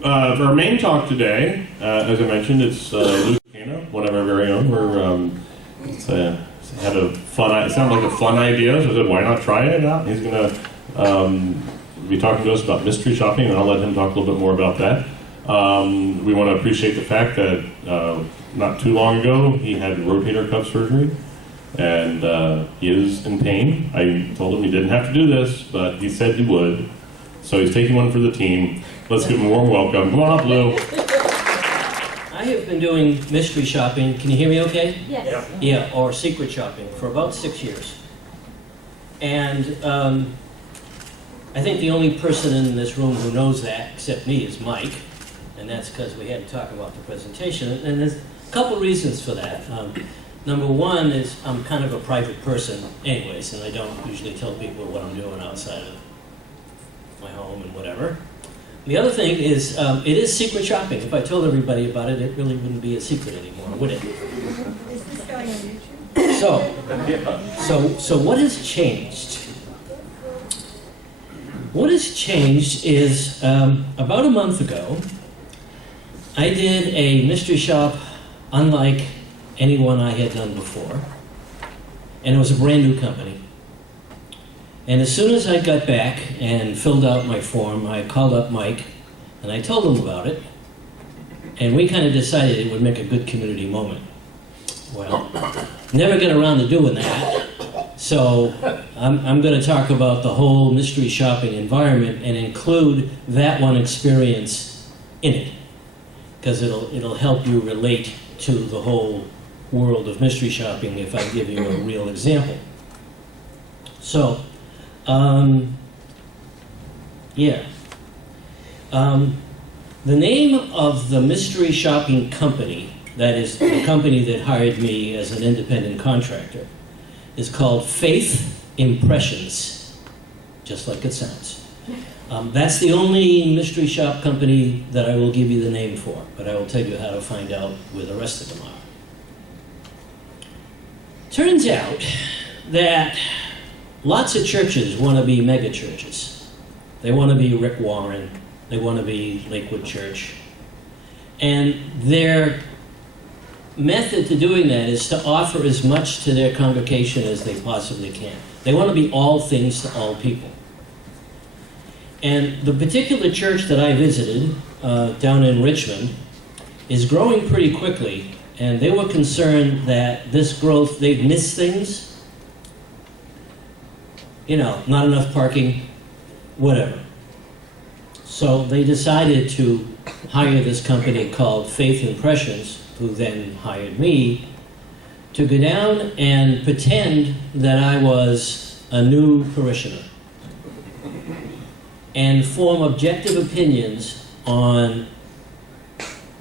For our main talk today, as I mentioned, it's Kana, one of our very own. Had a fun. It sounded like a fun idea, so I said, "Why not try it out?" He's going to be talking to us about mystery shopping, and I'll let him talk a little bit more about that. We want to appreciate the fact that not too long ago he had rotator cuff surgery, and he is in pain. I told him he didn't have to do this, but he said he would, so he's taking one for the team. Let's give him a warm welcome. Come on up, Lou. I have been doing mystery shopping, can you hear me okay? Yes. Yeah, or secret shopping for about 6 years. And I think the only person in this room who knows that, except me, is Mike. And that's because we had to talk about the presentation. And there's a couple reasons for that. Number one is I'm kind of a private person anyways, and I don't usually tell people what I'm doing outside of my home and whatever. The other thing is, it is secret shopping. If I told everybody about it, it really wouldn't be a secret anymore, would it? Is this going on YouTube? So what has changed? What has changed is, about a month ago, I did a mystery shop unlike anyone I had done before. And it was a brand new company. And as soon as I got back and filled out my form, I called up Mike and I told him about it. And we kind of decided it would make a good community moment. Well, never get around to doing that. So I'm going to talk about the whole mystery shopping environment and include that one experience in it. Because it'll help you relate to the whole world of mystery shopping if I give you a real example. So, the name of the mystery shopping company, that is the company that hired me as an independent contractor, is called Faith Impressions, just like it sounds. That's the only mystery shop company that I will give you the name for, but I will tell you how to find out where the rest of them are. Turns out that lots of churches want to be mega churches. They want to be Rick Warren. They want to be Lakewood Church. And their method to doing that is to offer as much to their congregation as they possibly can. They want to be all things to all people. And the particular church that I visited down in Richmond is growing pretty quickly, and they were concerned that this growth, they've missed things. Not enough parking, whatever. So they decided to hire this company called Faith Impressions, who then hired me, to go down and pretend that I was a new parishioner and form objective opinions on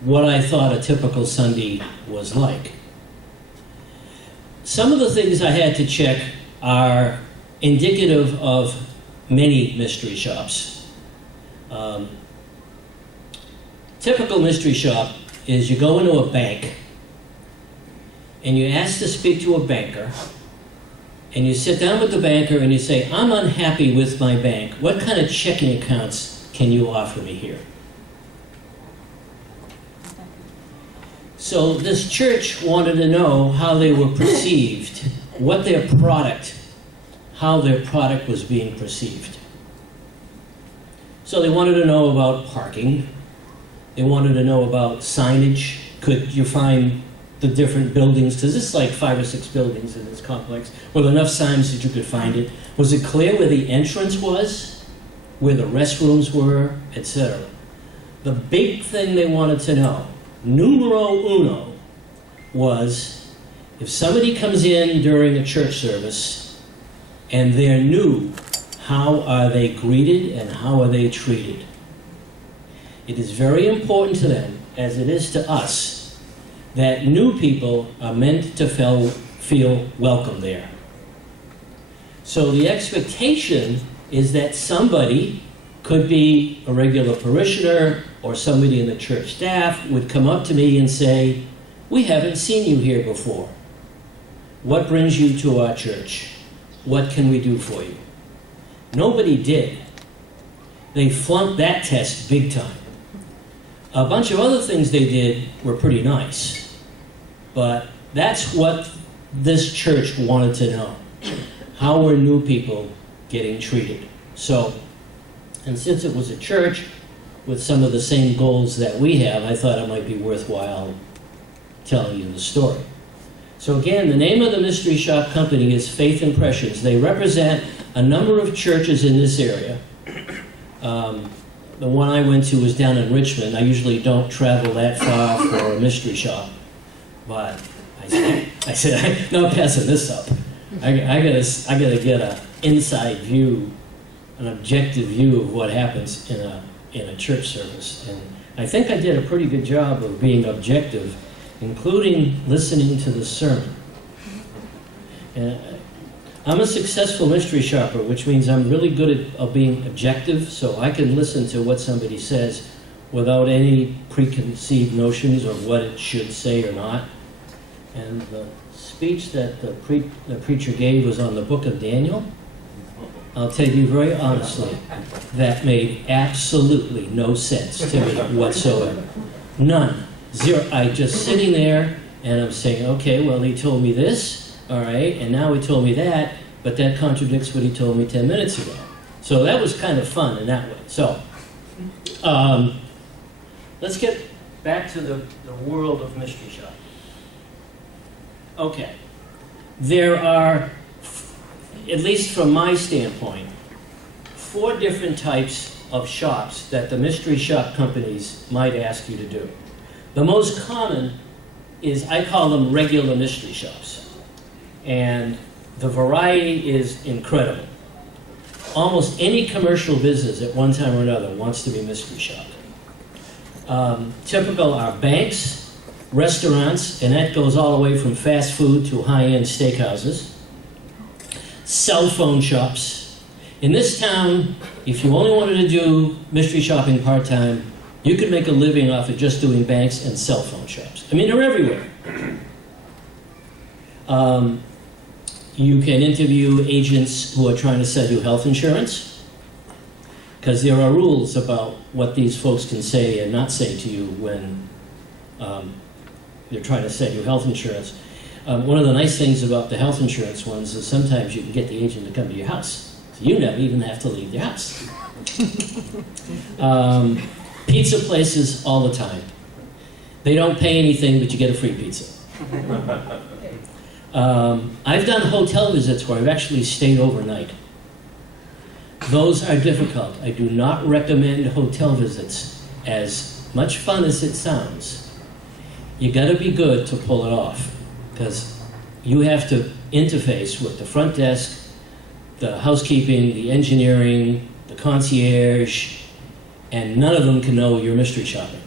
what I thought a typical Sunday was like. Some of the things I had to check are indicative of many mystery shops. Typical mystery shop is you go into a bank and you ask to speak to a banker and you sit down with the banker and you say, I'm unhappy with my bank. What kind of checking accounts can you offer me here? So this church wanted to know how they were perceived, how their product was being perceived. So they wanted to know about parking. They wanted to know about signage. Could you find the different buildings? Because there's like 5 or 6 buildings in this complex. Were there enough signs that you could find it? Was it clear where the entrance was? Where the restrooms were? Etc. The big thing they wanted to know, numero uno, was if somebody comes in during a church service and they're new, how are they greeted and how are they treated? It is very important to them, as it is to us, that new people are meant to feel welcome there. So the expectation is that somebody, could be a regular parishioner or somebody in the church staff, would come up to me and say, we haven't seen you here before. What brings you to our church? What can we do for you? Nobody did. They flunked that test big time. A bunch of other things they did were pretty nice, but that's what this church wanted to know. How were new people getting treated? So, and since it was a church with some of the same goals that we have, I thought it might be worthwhile telling you the story. So again, the name of the mystery shop company is Faith Impressions. They represent a number of churches in this area. The one I went to was down in Richmond. I usually don't travel that far for a mystery shop, but I said, I'm not passing this up. I gotta get an inside view, an objective view of what happens in a church service. And I think I did a pretty good job of being objective, including listening to the sermon. I'm a successful mystery shopper, which means I'm really good at being objective, so I can listen to what somebody says without any preconceived notions of what it should say or not. And the speech that the preacher gave was on the book of Daniel. I'll tell you very honestly, that made absolutely no sense to me whatsoever. None. Zero. I just sitting there and I'm saying, okay, well, he told me this, all right, and now he told me that, but that contradicts what he told me 10 minutes ago. So that was kind of fun in that way. So let's get back to the world of mystery shop. Okay. There are, at least from my standpoint, 4 different types of shops that the mystery shop companies might ask you to do. The most common is, I call them regular mystery shops. And the variety is incredible. Almost any commercial business at one time or another wants to be mystery shopped. Typical are banks, restaurants, and that goes all the way from fast food to high-end steakhouses. Cell phone shops. In this town, if you only wanted to do mystery shopping part-time, you could make a living off of just doing banks and cell phone shops. I mean, they're everywhere. You can interview agents who are trying to sell you health insurance, because there are rules about what these folks can say and not say to you when they're trying to sell you health insurance. One of the nice things about the health insurance ones is sometimes you can get the agent to come to your house. So you never even have to leave your house. Pizza places all the time. They don't pay anything, but you get a free pizza. I've done hotel visits where I've actually stayed overnight. Those are difficult. I do not recommend hotel visits. As much fun as it sounds, you got to be good to pull it off, because you have to interface with the front desk, the housekeeping, the engineering, the concierge, and none of them can know you're mystery shopping.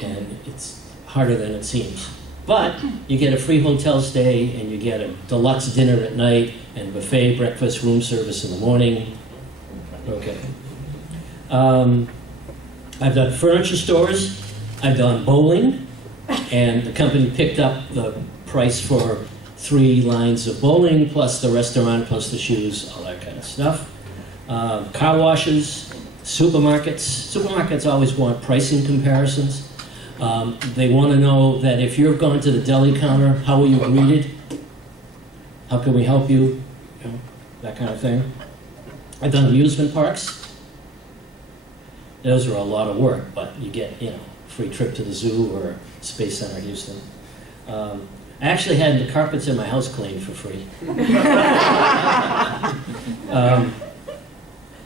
And it's harder than it seems. But you get a free hotel stay, and you get a deluxe dinner at night, and buffet breakfast, room service in the morning. Okay. I've done furniture stores. I've done bowling, and the company picked up the price for 3 lines of bowling, plus the restaurant, plus the shoes, all that kind of stuff. Car washes, supermarkets. Supermarkets always want pricing comparisons. They want to know that if you're going to the deli counter, how are you greeted? How can we help you? You know, that kind of thing. I've done amusement parks. Those are a lot of work, but you get, free trip to the zoo or Space Center Houston. I actually had the carpets in my house cleaned for free.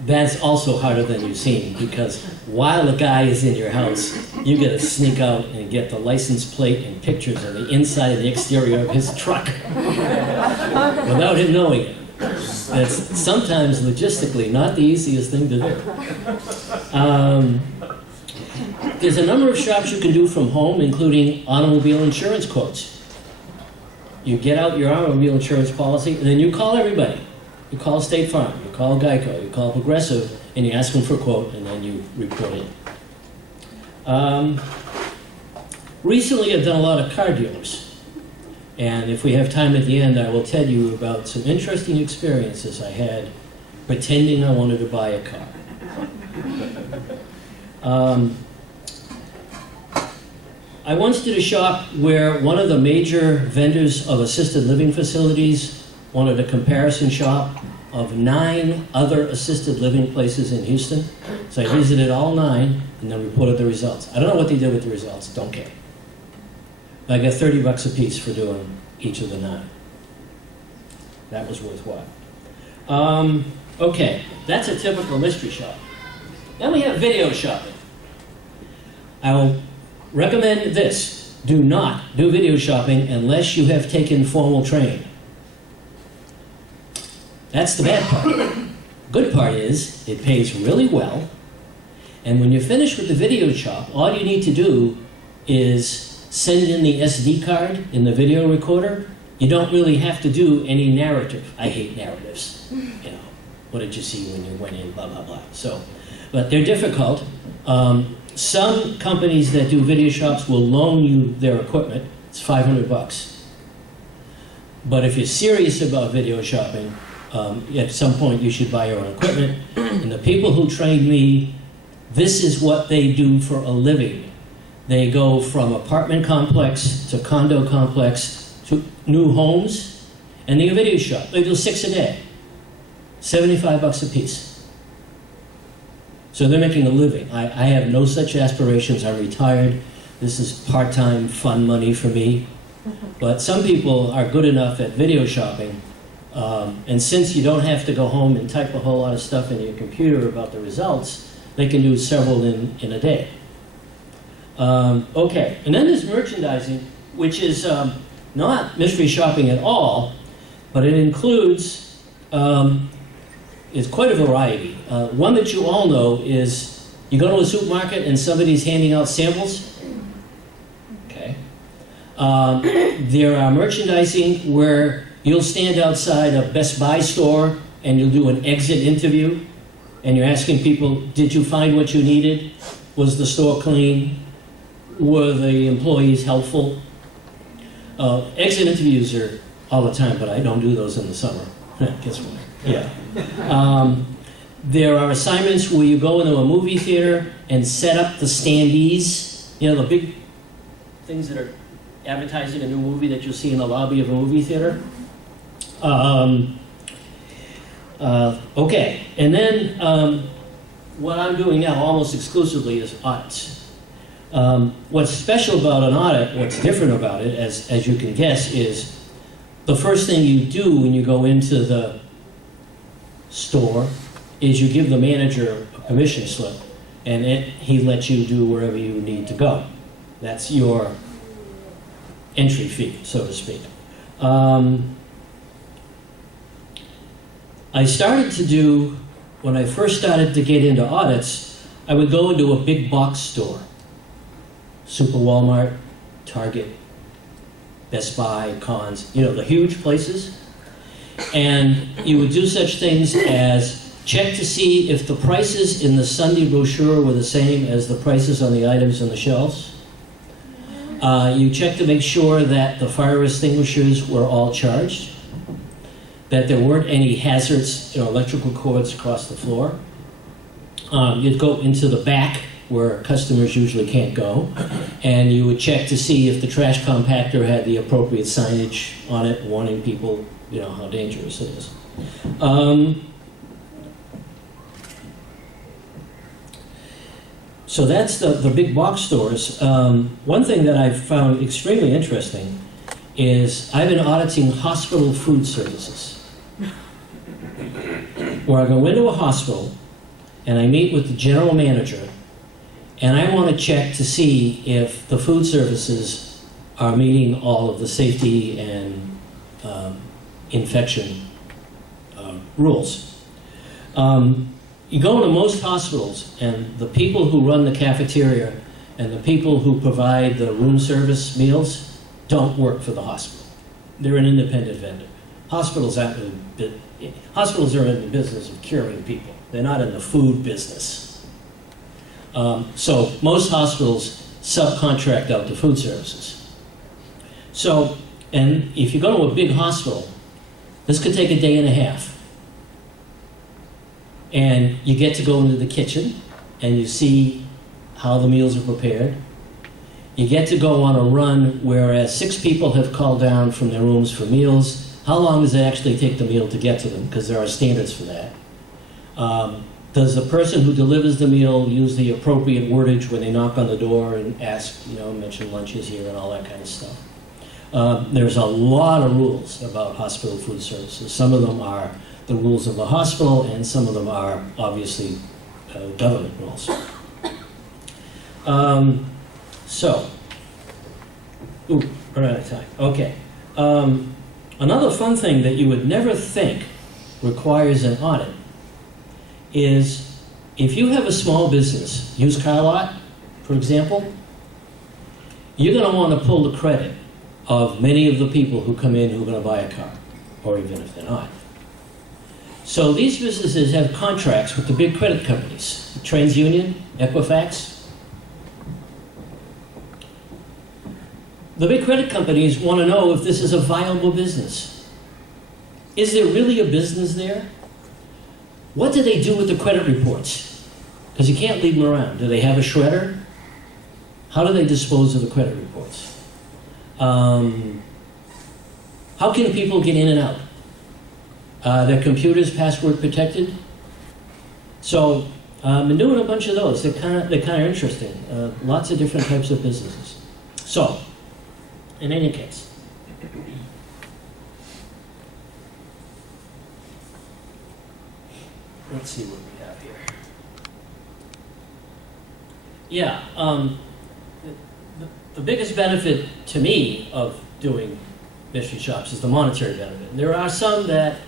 That's also harder than you seem, because while the guy is in your house, you got to sneak out and get the license plate and pictures of the inside and the exterior of his truck without him knowing it. That's sometimes logistically not the easiest thing to do. There's a number of shops you can do from home, including automobile insurance quotes. You get out your automobile insurance policy, and then you call everybody. You call State Farm, you call Geico, you call Progressive, and you ask them for a quote, and then you report it. Recently, I've done a lot of car dealers. And if we have time at the end, I will tell you about some interesting experiences I had pretending I wanted to buy a car. I once did a shop where one of the major vendors of assisted living facilities wanted a comparison shop of 9 other assisted living places in Houston. So I visited all 9 and then reported the results. I don't know what they did with the results, don't care. But I got $30 a piece for doing each of the 9. That was worthwhile. Okay, that's a typical mystery shop. Then we have video shopping. I will recommend this. Do not do video shopping unless you have taken formal training. That's the bad part. Good part is it pays really well, and when you're finished with the video shop, all you need to do is send in the SD card in the video recorder. You don't really have to do any narrative. I hate narratives. You know, what did you see when you went in, blah, blah, blah. So, but they're difficult. Some companies that do video shops will loan you their equipment. It's $500. But if you're serious about video shopping, at some point you should buy your own equipment. And the people who trained me, this is what they do for a living. They go from apartment complex to condo complex to new homes, and they do video shop. They do 6 a day, $75 a piece. So they're making a living. I have no such aspirations. I'm retired. This is part-time fun money for me. But some people are good enough at video shopping, and since you don't have to go home and type a whole lot of stuff in your computer about the results, they can do several in a day. Okay, and then there's merchandising, which is not mystery shopping at all, but it includes, it's quite a variety. One that you all know is you go to a supermarket and somebody's handing out samples. Okay. There are merchandising where you'll stand outside a Best Buy store and you'll do an exit interview, and you're asking people, did you find what you needed? Was the store clean? Were the employees helpful? Exit interviews are all the time, but I don't do those in the summer. Guess what? Yeah. There are assignments where you go into a movie theater and set up the standees, you know, the big things that are advertising a new movie that you'll see in the lobby of a movie theater. Okay, and then what I'm doing now almost exclusively is audits. What's special about an audit, what's different about it, as you can guess, is the first thing you do when you go into the store is you give the manager a permission slip, and he lets you do wherever you need to go. That's your entry fee, so to speak. I started to do, when I first started to get into audits, I would go into a big box store. Super Walmart, Target, Best Buy, Cons, you know, the huge places. And you would do such things as check to see if the prices in the Sunday brochure were the same as the prices on the items on the shelves. You check to make sure that the fire extinguishers were all charged, that there weren't any hazards, you know, electrical cords across the floor. You'd go into the back where customers usually can't go, and you would check to see if the trash compactor had the appropriate signage on it, warning people, you know, how dangerous it is. So that's the big box stores. One thing that I've found extremely interesting is I've been auditing hospital food services, where I go into a hospital and I meet with the general manager, and I want to check to see if the food services are meeting all of the safety and infection rules. You go into most hospitals, and the people who run the cafeteria and the people who provide the room service meals don't work for the hospital. They're an independent vendor. Hospitals are in the business of curing people. They're not in the food business. So most hospitals subcontract out to food services. So, and if you go to a big hospital, this could take a day and a half. And you get to go into the kitchen and you see how the meals are prepared. You get to go on a run, whereas 6 people have called down from their rooms for meals. How long does it actually take the meal to get to them? Because there are standards for that. Does the person who delivers the meal use the appropriate wordage when they knock on the door and ask, mention lunch is here and all that kind of stuff? There's a lot of rules about hospital food services. Some of them are the rules of the hospital, and some of them are obviously government rules. We're out of time. Okay. Another fun thing that you would never think requires an audit is if you have a small business, used car lot, for example, you're going to want to pull the credit of many of the people who come in who are going to buy a car, or even if they're not. So these businesses have contracts with the big credit companies, TransUnion, Equifax. The big credit companies want to know if this is a viable business. Is there really a business there? What do they do with the credit reports? Because you can't leave them around. Do they have a shredder? How do they dispose of the credit reports? How can people get in and out? Their computers password protected? So I've been doing a bunch of those. They're kind of interesting. Lots of different types of businesses. So, in any case, let's see what we have here. Yeah, the biggest benefit to me of doing mystery shops is the monetary benefit. There are some that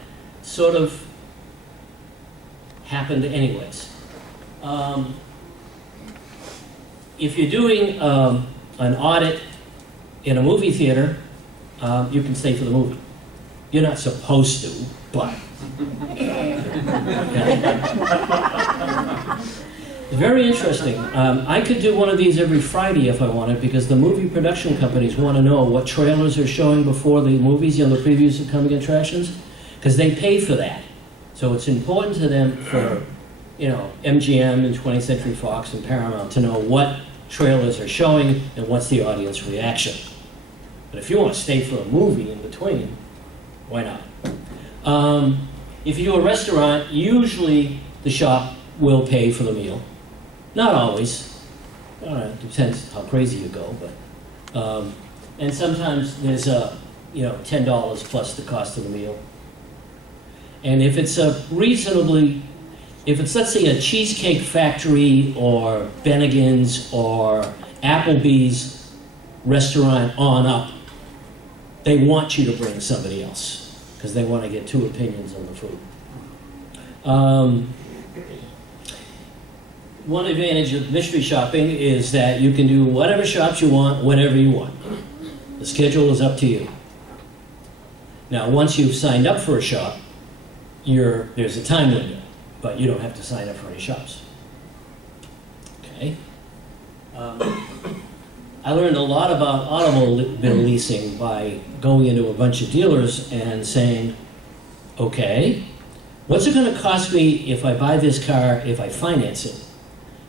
sort of happened anyways. If you're doing an audit in a movie theater, you can stay for the movie. You're not supposed to, but. Very interesting. I could do one of these every Friday if I wanted, because the movie production companies want to know what trailers are showing before the movies, the previews of coming attractions, because they pay for that. So it's important to them for, MGM and 20th Century Fox and Paramount to know what trailers are showing and what's the audience reaction. But if you want to stay for a movie in between, why not? If you do a restaurant, usually the shop will pay for the meal. Not always. It depends how crazy you go, but and sometimes there's $10 plus the cost of the meal. And if it's let's say a Cheesecake Factory or Bennigan's or Applebee's restaurant on up, they want you to bring somebody else because they want to get 2 opinions on the food. One advantage of mystery shopping is that you can do whatever shops you want, whenever you want. The schedule is up to you. Now, once you've signed up for a shop, there's a time window, but you don't have to sign up for any shops. Okay? I learned a lot about automobile leasing by going into a bunch of dealers and saying, okay, what's it going to cost me if I buy this car if I finance it?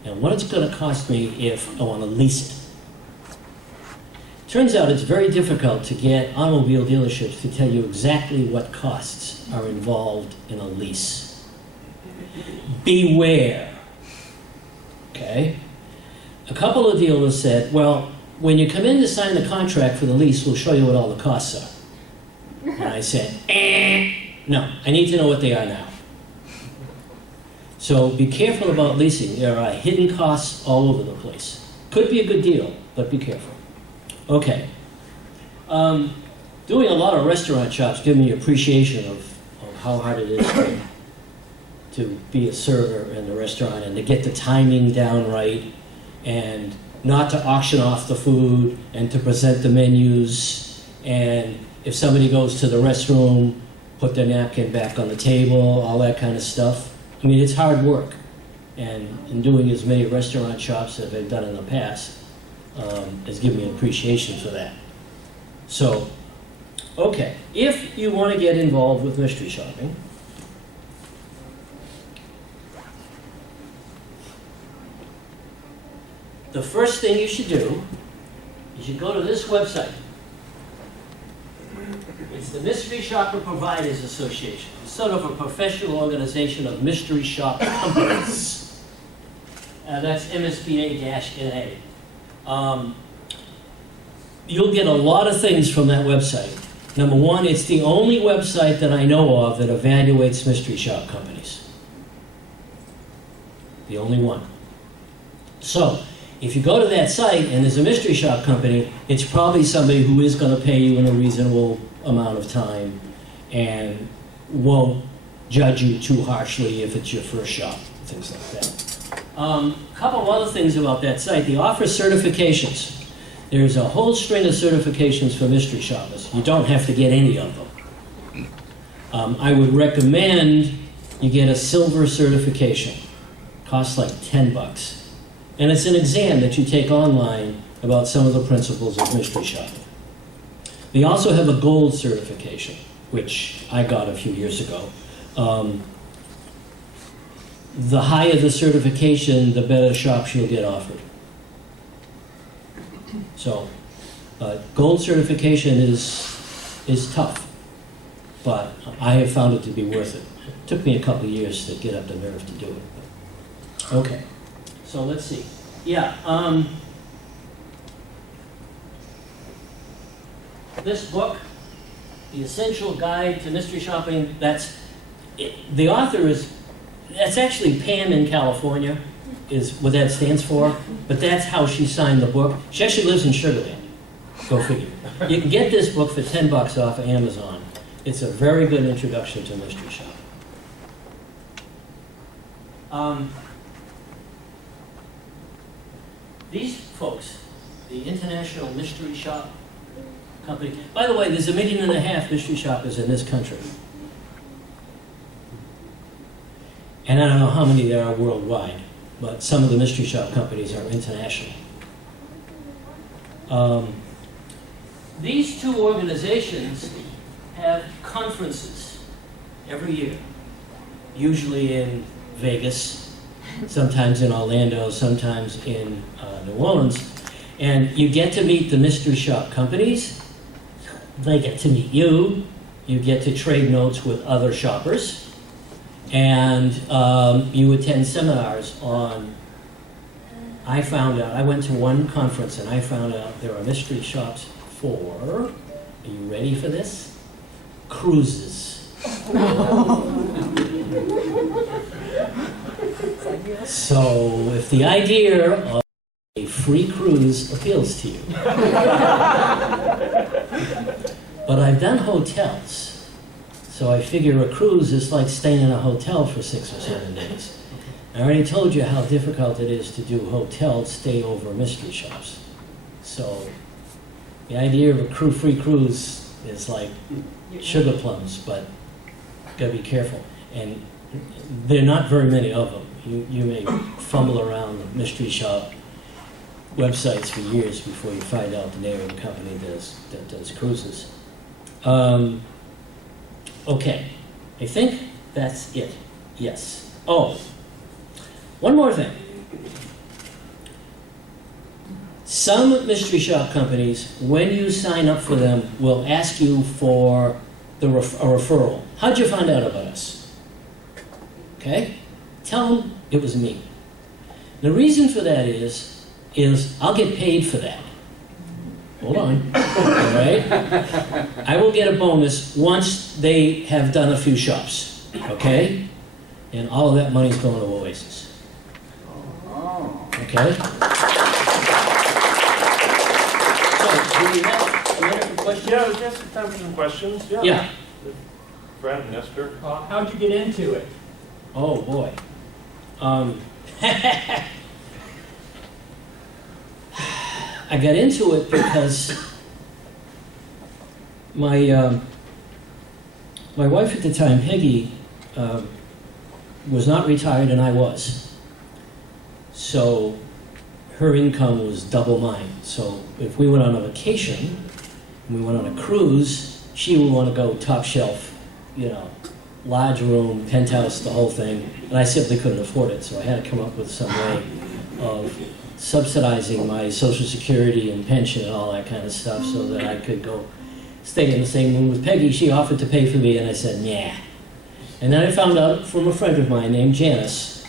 And what it's going to cost me if I want to lease it? Turns out it's very difficult to get automobile dealerships to tell you exactly what costs are involved in a lease. Beware. Okay? A couple of dealers said, well, when you come in to sign the contract for the lease, we'll show you what all the costs are. And I said, no, I need to know what they are now. So be careful about leasing. There are hidden costs all over the place. Could be a good deal, but be careful. Okay. Doing a lot of restaurant shops give me appreciation of how hard it is to be a server in the restaurant and to get the timing down right and not to auction off the food and to present the menus. And if somebody goes to the restroom, put their napkin back on the table, all that kind of stuff. I mean, it's hard work, and in doing as many restaurant shops as I've done in the past has given me an appreciation for that. So, okay, if you want to get involved with mystery shopping, the first thing you should do You should go to this website. It's the Mystery Shopper Providers Association. It's sort of a professional organization of mystery shop companies. That's MSBA-NA. You'll get a lot of things from that website. Number one, it's the only website that I know of that evaluates mystery shop companies. The only one. So, if you go to that site and there's a mystery shop company, it's probably somebody who is going to pay you in a reasonable amount of time and won't judge you too harshly if it's your first shop, things like that. A couple of other things about that site. They offer certifications. There's a whole string of certifications for mystery shoppers. You don't have to get any of them. I would recommend you get a silver certification. Costs like $10. And it's an exam that you take online about some of the principles of mystery shopping. They also have a gold certification, which I got a few years ago. The higher the certification, the better shops you'll get offered. So, gold certification is tough, but I have found it to be worth it. It took me a couple of years to get up the nerve to do it. But, okay. So let's see. Yeah, this book, The Essential Guide to Mystery Shopping, the author that's actually Pam in California, is what that stands for, but that's how she signed the book. She actually lives in Sugar Land. Go figure. You can get this book for $10 off of Amazon. It's a very good introduction to mystery shopping. These folks, the International Mystery Shop Company. By the way, there's 1.5 million mystery shoppers in this country. And I don't know how many there are worldwide, but some of the mystery shop companies are international. These two organizations have conferences every year, usually in Vegas, sometimes in Orlando, sometimes in New Orleans, and you get to meet the mystery shop companies. They get to meet you. You get to trade notes with other shoppers, and you attend seminars on. I went to one conference and I found out there are mystery shops for. Are you ready for this? Cruises. So, if the idea of a free cruise appeals to you. But I've done hotels, so I figure a cruise is like staying in a hotel for 6 or 7 days. I already told you how difficult it is to do hotel stay over mystery shops. So, the idea of a free cruise is like sugar plums, but gotta be careful. And there are not very many of them. You may fumble around the mystery shop websites for years before you find out the name of the company that does cruises. Okay, I think that's it. Yes. Oh, one more thing. Some mystery shop companies, when you sign up for them, will ask you for a referral. How'd you find out about us? Okay? Tell them it was me. The reason for that is I'll get paid for that. Hold on. All right? I will get a bonus once they have done a few shops. Okay? And all of that money's going to Oasis. Okay? So, do we have a minute for questions? Yeah, we have some time for some questions. Yeah. Brad and Esther. How'd you get into it? Oh, boy. I got into it because my wife at the time, Peggy, was not retired and I was. So her income was double mine. So if we went on a vacation, and we went on a cruise, she would want to go top shelf, large room, penthouse, the whole thing. And I simply couldn't afford it, so I had to come up with some way of subsidizing my Social Security and pension and all that kind of stuff so that I could go stay in the same room with Peggy. She offered to pay for me, and I said, nah. And then I found out from a friend of mine named Janice.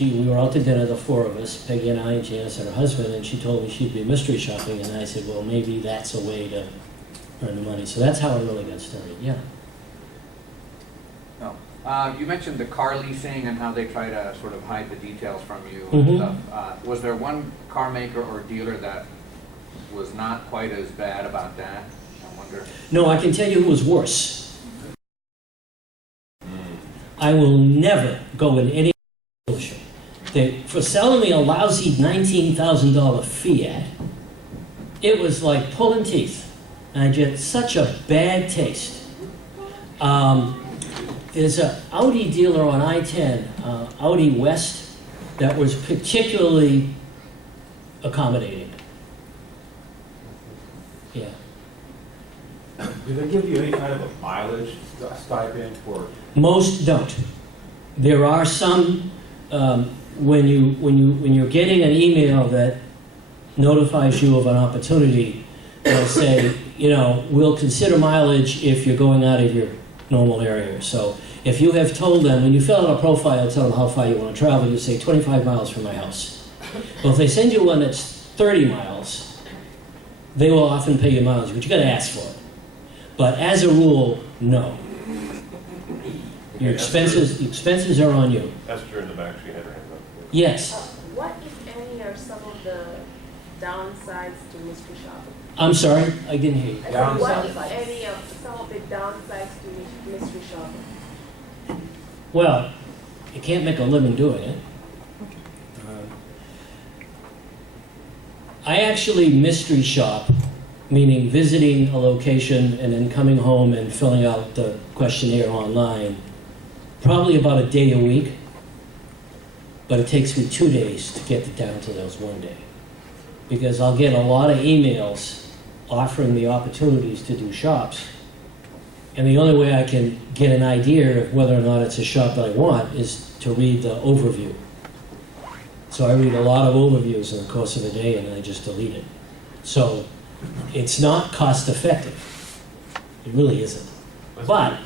We were out to dinner, the four of us, Peggy and I and Janice and her husband, and she told me she'd be mystery shopping, and I said, well, maybe that's a way to earn the money. So that's how I really got started, yeah. You mentioned the car leasing and how they try to sort of hide the details from you Mhm. and stuff. Was there one car maker or dealer that was not quite as bad about that? I wonder. No, I can tell you who was worse. I will never go in any dealership. For selling me a lousy $19,000 Fiat, it was like pulling teeth. I get such a bad taste. There's an Audi dealer on I-10, Audi West, that was particularly accommodating. Yeah. Do they give you any kind of a mileage stipend for? Most don't. There are some when you're getting an email that notifies you of an opportunity. They'll say, we'll consider mileage if you're going out of your normal area. So if you have told them, when you fill out a profile, tell them how far you want to travel, you say 25 miles from my house. Well, if they send you one that's 30 miles, they will often pay you mileage, but you got to ask for it. But as a rule, no. Your expenses are on you. Esther in the back, she had her hand up. Yes. What, if any, are some of the downsides to mystery shopping? I'm sorry, I didn't hear you. I said, what, if any, of some of the downsides to mystery shopping? Well, you can't make a living doing it. I actually mystery shop, meaning visiting a location and then coming home and filling out the questionnaire online, probably about a day a week, but it takes me 2 days to get it down to those 1 day. Because I'll get a lot of emails offering me opportunities to do shops, and the only way I can get an idea of whether or not it's a shop that I want is to read the overview. So I read a lot of overviews in the course of a day, and then I just delete it. So it's not cost effective. It really isn't. But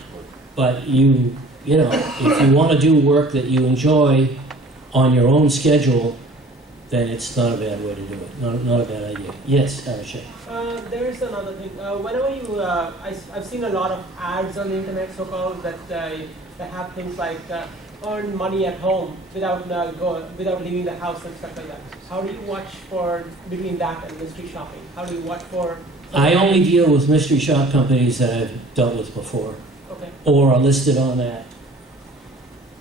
you know, if you want to do work that you enjoy on your own schedule, then it's not a bad way to do it. Not a bad idea. Yes, Abhishek. There is another thing. Whenever you, I've seen a lot of ads on the internet, so-called, that have things like earn money at home without leaving the house and stuff like that. How do you watch for between that and mystery shopping? How do you watch for? I only deal with mystery shop companies that I've dealt with before, Okay. or are listed on that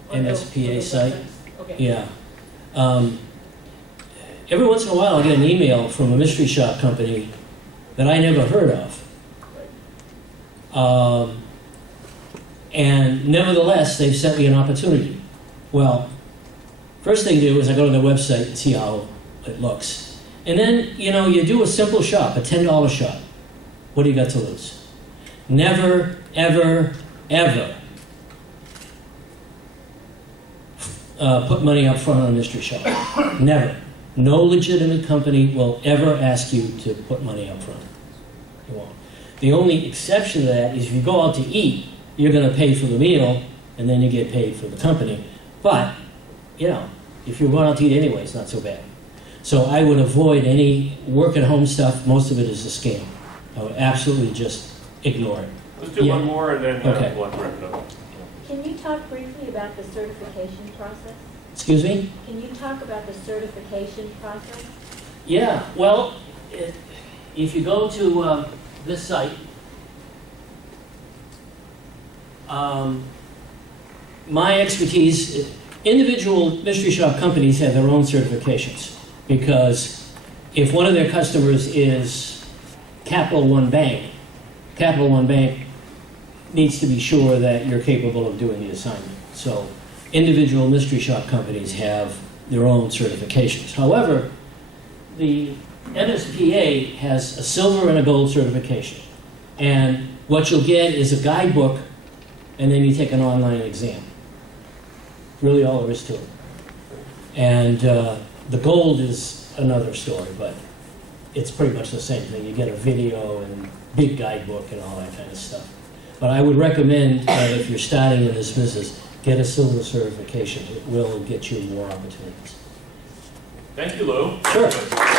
On the MSPA site. websites? Okay. Yeah. Every once in a while, I'll get an email from a mystery shop company that I never heard of. And nevertheless, they've sent me an opportunity. Well, first thing to do is I go to their website and see how it looks. And then, you do a simple shop, a $10 shop. What do you got to lose? Never, ever, ever put money up front on a mystery shop. Never. No legitimate company will ever ask you to put money up front. It won't. The only exception to that is if you go out to eat, you're going to pay for the meal, and then you get paid for the company. But, if you're going out to eat anyway, it's not so bad. So I would avoid any work-at-home stuff. Most of it is a scam. I would absolutely just ignore it. Let's do one more, and then Okay. we'll have to wrap it up. Can you talk briefly about the certification process? Excuse me? Can you talk about the certification process? Yeah, well, if you go to this site, my expertise, individual mystery shop companies have their own certifications, because if one of their customers is Capital One Bank needs to be sure that you're capable of doing the assignment. So individual mystery shop companies have their own certifications. However, the MSPA has a silver and a gold certification. And what you'll get is a guidebook, and then you take an online exam. Really all there is to it. And the gold is that's another story, but it's pretty much the same thing. You get a video and big guidebook and all that kind of stuff. But I would recommend, if you're starting in this business, get a silver certification. It will get you more opportunities. Thank you, Lou. Sure.